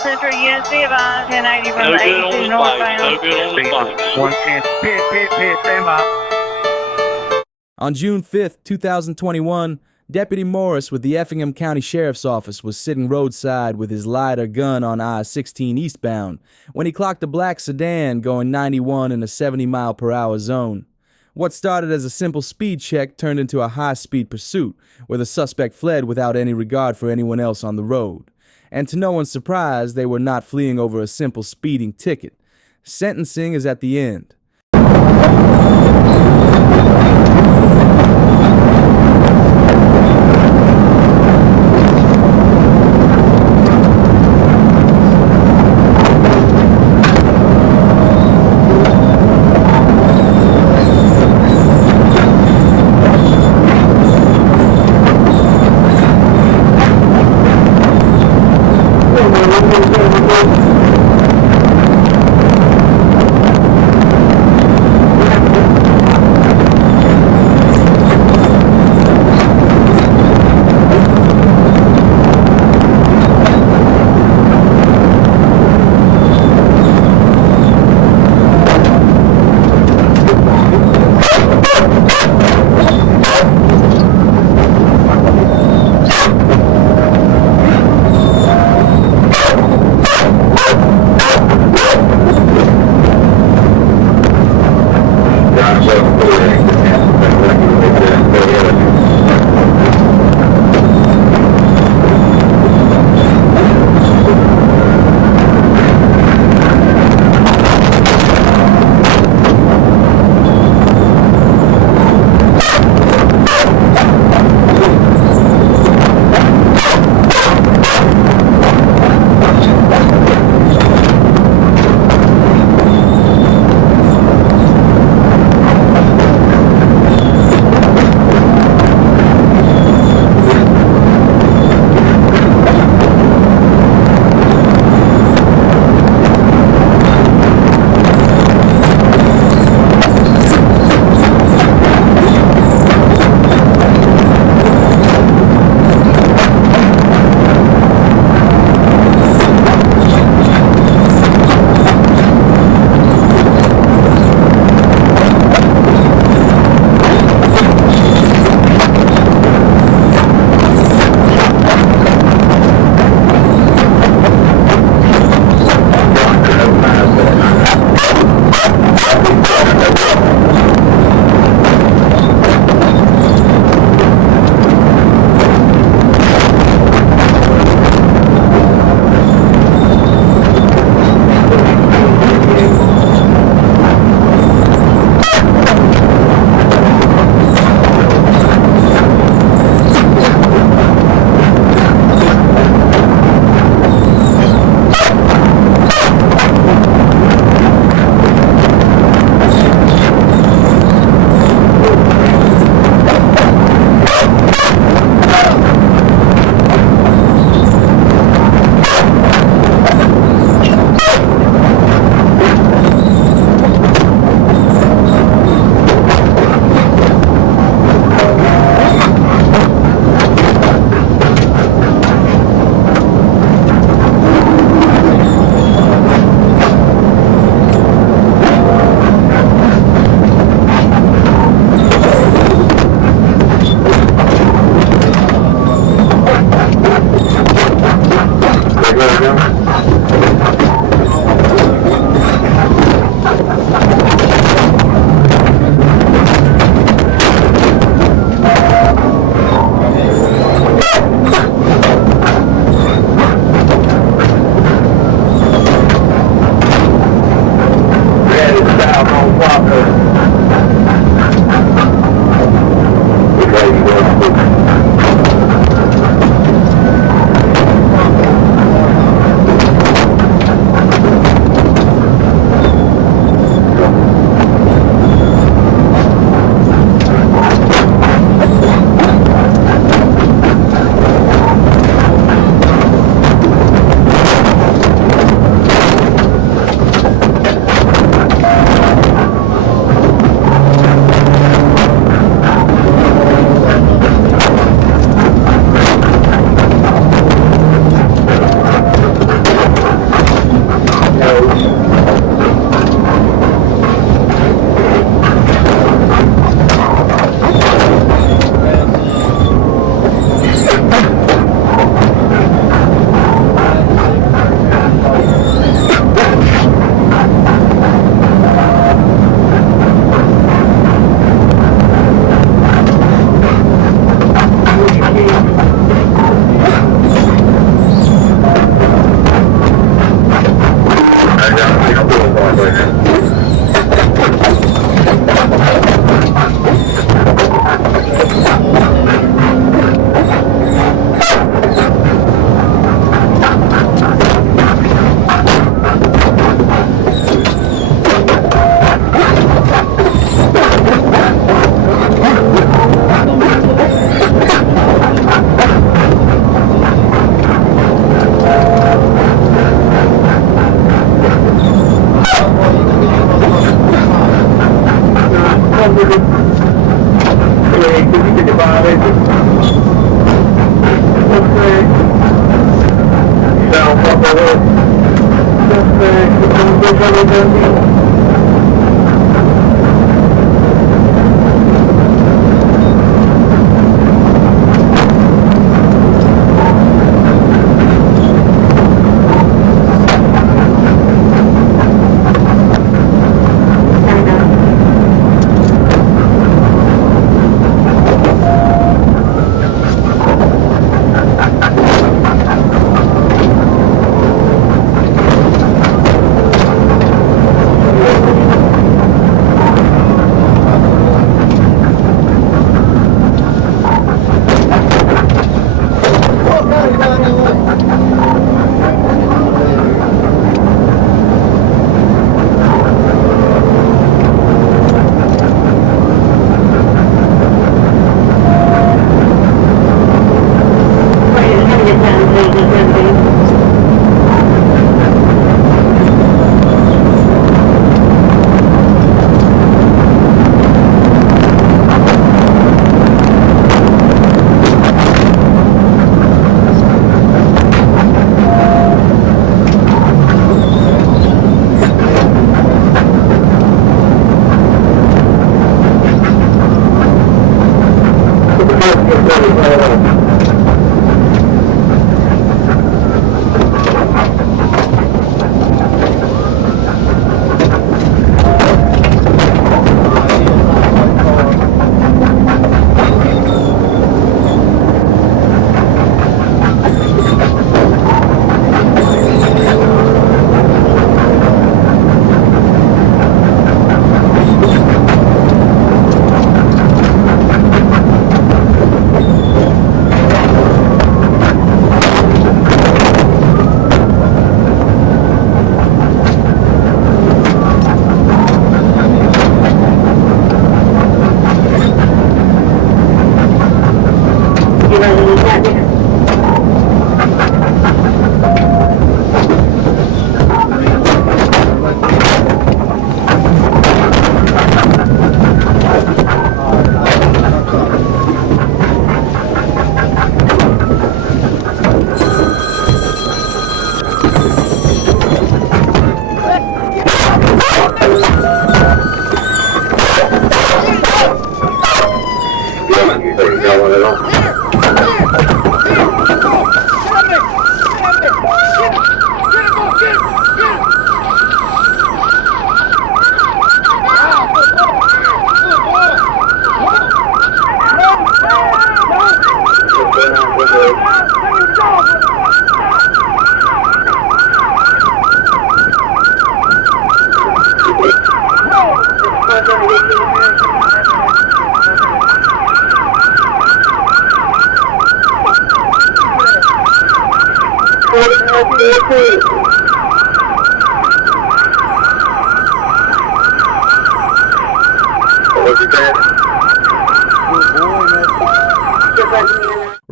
Central units be advised, 1080 from the 82 northbound. No good on the spikes. 110, pit, stand by. On June 5th, 2021, Deputy Morris with the Effingham County Sheriff's Office was sitting roadside with his lighter gun on I-16 eastbound when he clocked a black sedan going 91 in a 70-mile-per-hour zone. What started as a simple speed check turned into a high-speed pursuit, where the suspect fled without any regard for anyone else on the road. And to no one's surprise, they were not fleeing over a simple speeding ticket. Sentencing is at the end.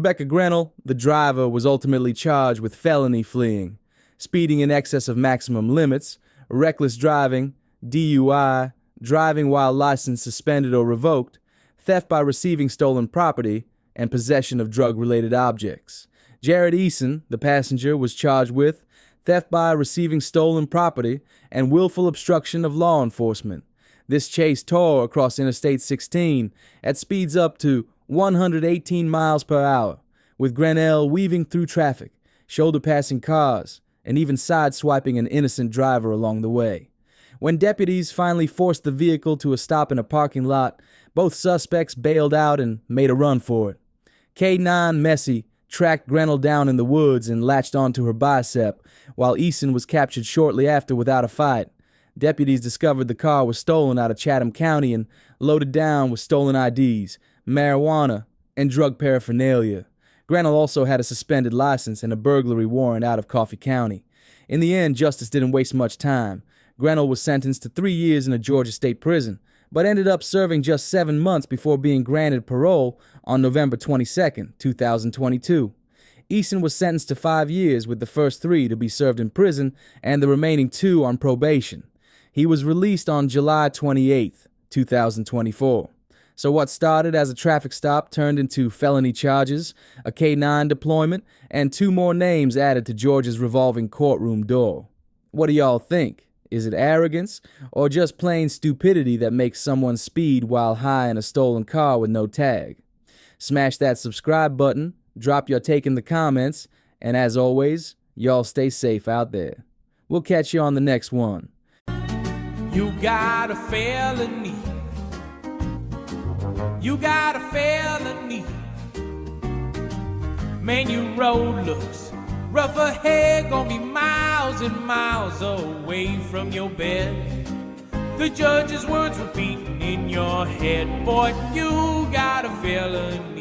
Rebecca Grennell, the driver, was ultimately charged with felony fleeing, speeding in excess of maximum limits, reckless driving, DUI, driving while license suspended or revoked, theft by receiving stolen property, and possession of drug-related objects. Jarrett Eason, the passenger, was charged with theft by receiving stolen property and willful obstruction of law enforcement. This chase tore across Interstate 16 at speeds up to 118 miles per hour, with Grennell weaving through traffic, shoulder-passing cars, and even sideswiping an innocent driver along the way. When deputies finally forced the vehicle to a stop in a parking lot, both suspects bailed out and made a run for it. K9 Messi tracked Grennell down in the woods and latched onto her bicep, while Eason was captured shortly after without a fight. Deputies discovered the car was stolen out of Chatham County and loaded down with stolen IDs, marijuana, and drug paraphernalia. Grennell also had a suspended license and a burglary warrant out of Coffee County. In the end, justice didn't waste much time. Grennell was sentenced to 3 years in a Georgia state prison, but ended up serving just 7 months before being granted parole on November 22, 2022. Eason was sentenced to 5 years, with the first 3 to be served in prison and the remaining 2 on probation. He was released on July 28, 2024. So what started as a traffic stop turned into felony charges, a K-9 deployment, and 2 more names added to Georgia's revolving courtroom door. What do y'all think? Is it arrogance, or just plain stupidity that makes someone speed while high in a stolen car with no tag? Smash that subscribe button, drop your take in the comments, and as always, y'all stay safe out there. We'll catch you on the next one. You got a felony. You got a felony. Man, your road looks rough ahead, gonna be miles and miles away from your bed. The judge's words repeating in your head, boy, you got a felony.